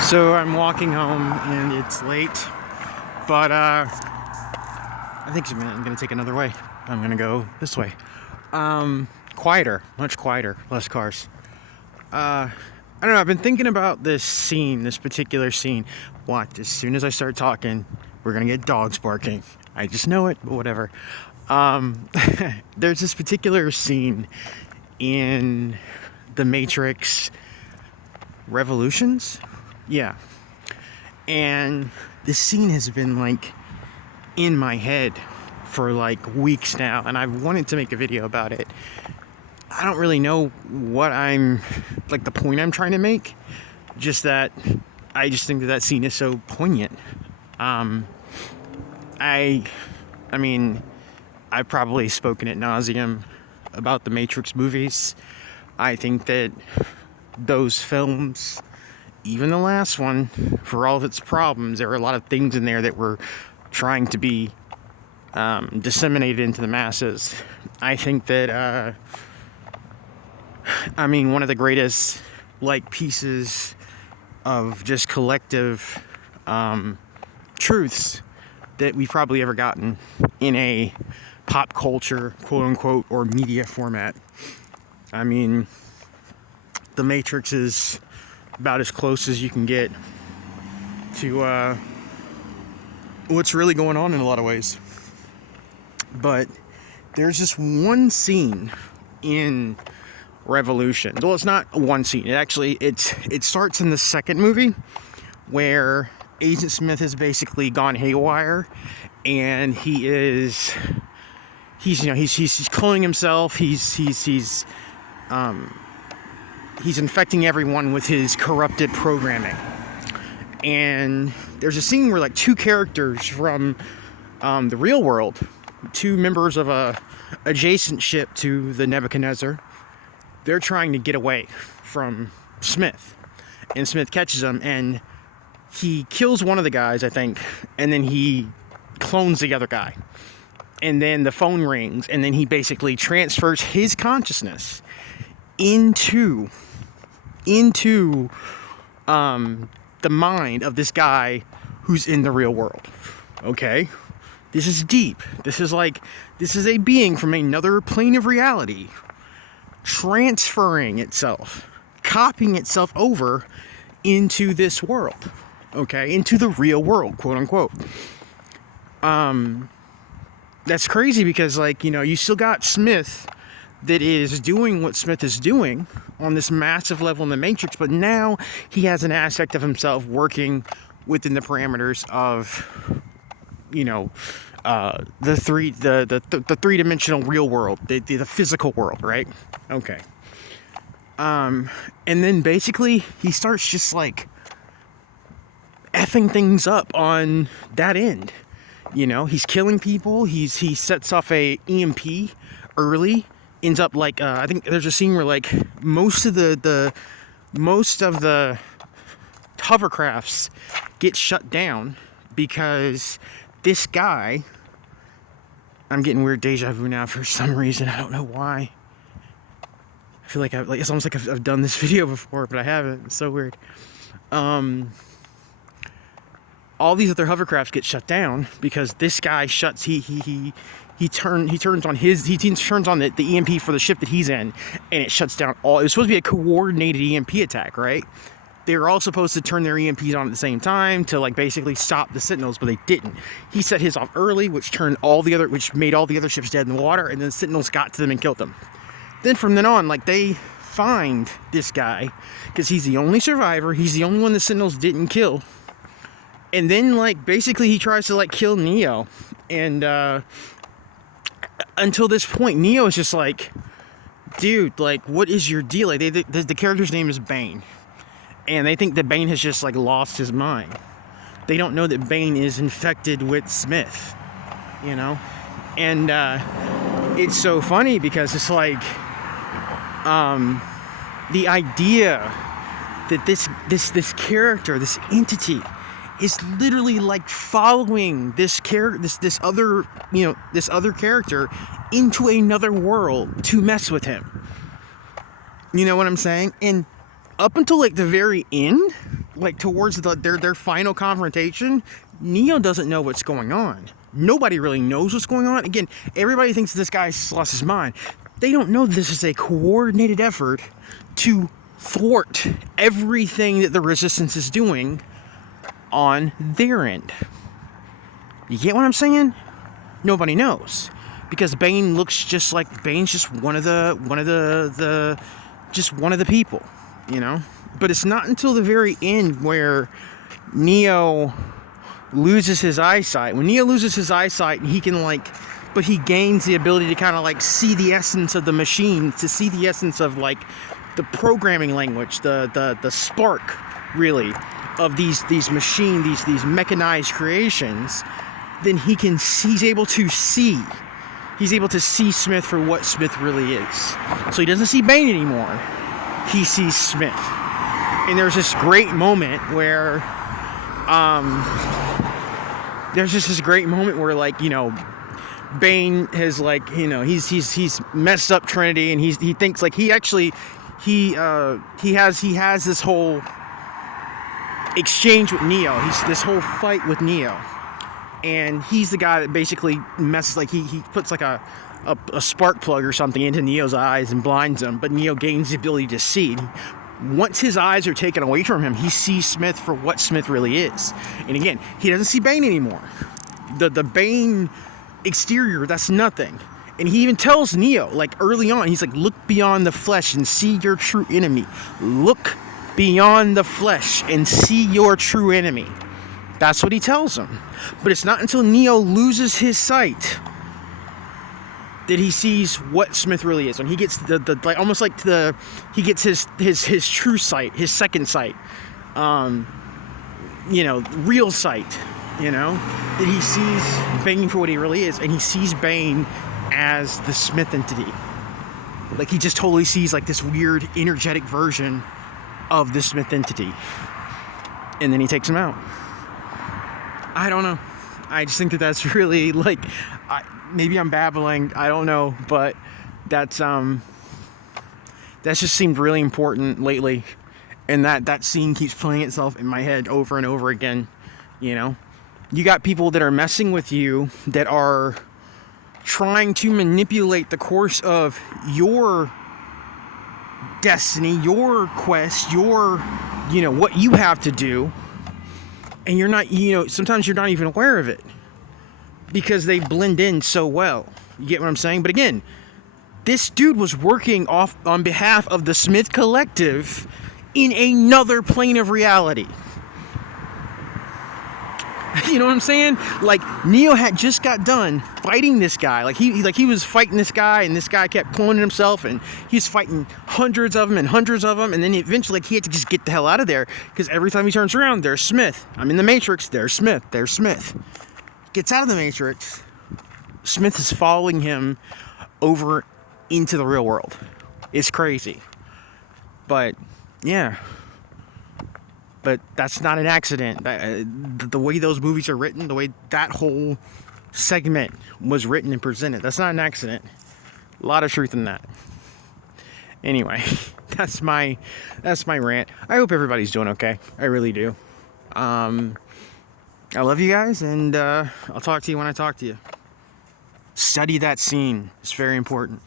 So I'm walking home and it's late, but I think I'm gonna take another way. I'm gonna go this way. Quieter, much quieter, less cars. I don't know. I've been thinking about this scene, this particular scene. Watch, as soon as I start talking, we're gonna get dogs barking. I just know it, but whatever. There's this particular scene in The Matrix Revolutions. Yeah. And this scene has been like in my head for like weeks now, and I've wanted to make a video about it. I don't really know what I'm like the point I'm trying to make, just that I just think that scene is so poignant. I mean, I've probably spoken ad nauseum about the Matrix movies. I think that those films, even the last one, for all of its problems, there were a lot of things in there that were trying to be disseminated into the masses. I think that, one of the greatest, like, pieces of just collective truths that we've probably ever gotten in a pop culture, quote unquote, or media format. I mean, The Matrix is about as close as you can get to what's really going on in a lot of ways. But there's this one scene in Revolution. Well, it's not one scene. It starts in the second movie where Agent Smith has basically gone haywire, and he's cloning himself. He's infecting everyone with his corrupted programming. And there's a scene where like two characters from the real world, two members of a adjacent ship to the Nebuchadnezzar, they're trying to get away from Smith. And Smith catches them, and he kills one of the guys, I think, and then he clones the other guy. And then the phone rings, and then he basically transfers his consciousness into the mind of this guy who's in the real world. Okay? This is deep. This is a being from another plane of reality transferring itself, copying itself over into this world. Okay? Into the real world, quote unquote. That's crazy because, you still got Smith that is doing what Smith is doing on this massive level in the Matrix, but now he has an aspect of himself working within the parameters of, the three-dimensional real world, the physical world, right? Okay. And then basically he starts just like effing things up on that end. He's killing people. He sets off a EMP early. Ends up I think there's a scene where like most of the hovercrafts get shut down because this guy. I'm getting weird deja vu now for some reason. I don't know why. I feel like it's almost like I've done this video before, but I haven't. It's so weird. All these other hovercrafts get shut down because this guy turns on the EMP for the ship that he's in, and it shuts down all. It was supposed to be a coordinated EMP attack, right? They were all supposed to turn their EMPs on at the same time to basically stop the Sentinels, but they didn't. He set his off early, which made all the other ships dead in the water, and then the Sentinels got to them and killed them. Then from then on, they find this guy because he's the only survivor. He's the only one the Sentinels didn't kill. And then, basically he tries to, kill Neo. And, until this point, Neo is just dude, what is your deal? The character's name is Bane. And they think that Bane has just, lost his mind. They don't know that Bane is infected with Smith, And, it's so funny because it's the idea that this character, this entity, is literally following this other character into another world to mess with him. You know what I'm saying? And up until the very end, like towards their final confrontation, Neo doesn't know what's going on. Nobody really knows what's going on. Again, everybody thinks this guy's lost his mind. They don't know this is a coordinated effort to thwart everything that the Resistance is doing on their end. You get what I'm saying? Nobody knows, because Bane looks just like Bane's just one of the people, you know. But it's not until the very end where Neo loses his eyesight. When Neo loses his eyesight, he can but he gains the ability to kind of like see the essence of the machine, to see the essence of like the programming language, the spark, really, of these machine, these mechanized creations. Then he's able to see Smith for what Smith really is. So he doesn't see Bane anymore. He sees Smith. And there's this great moment where like, you know, Bane has like, you know, he's messed up Trinity, and he thinks like he has this whole exchange with Neo. He's this whole fight with Neo. And he's the guy that basically messes, like he puts like a spark plug or something into Neo's eyes and blinds him, but Neo gains the ability to see. Once his eyes are taken away from him, he sees Smith for what Smith really is. And again, he doesn't see Bane anymore. The Bane exterior, that's nothing. And he even tells Neo, like early on, he's like, look beyond the flesh and see your true enemy. Look beyond the flesh and see your true enemy. That's what he tells him. But it's not until Neo loses his sight that he sees what Smith really is. When he gets he gets his true sight, his second sight, you know, real sight, you know, that he sees Bane for what he really is, and he sees Bane as the Smith entity. Like he just totally sees like this weird energetic version of the Smith entity, and then he takes him out. I don't know. I just think that's really like, maybe I'm babbling. I don't know, but that's just seemed really important lately, and that scene keeps playing itself in my head over and over again. You know, you got people that are messing with you, that are trying to manipulate the course of your destiny, your quest, your, you know, what you have to do. And you're not, you know, sometimes you're not even aware of it because they blend in so well. You get what I'm saying? But again, this dude was working on behalf of the Smith Collective in another plane of reality. You know what I'm saying? Like, Neo had just got done fighting this guy. Like he was fighting this guy, and this guy kept cloning himself, and he's fighting hundreds of them, and then eventually he had to just get the hell out of there, because every time he turns around, there's Smith. I'm in the Matrix. There's Smith. Gets out of the Matrix. Smith is following him over into the real world. It's crazy. But yeah. But that's not an accident. The way those movies are written, the way that whole segment was written and presented, that's not an accident. A lot of truth in that. Anyway, that's my rant. I hope everybody's doing okay. I really do. I love you guys, and I'll talk to you when I talk to you. Study that scene. It's very important.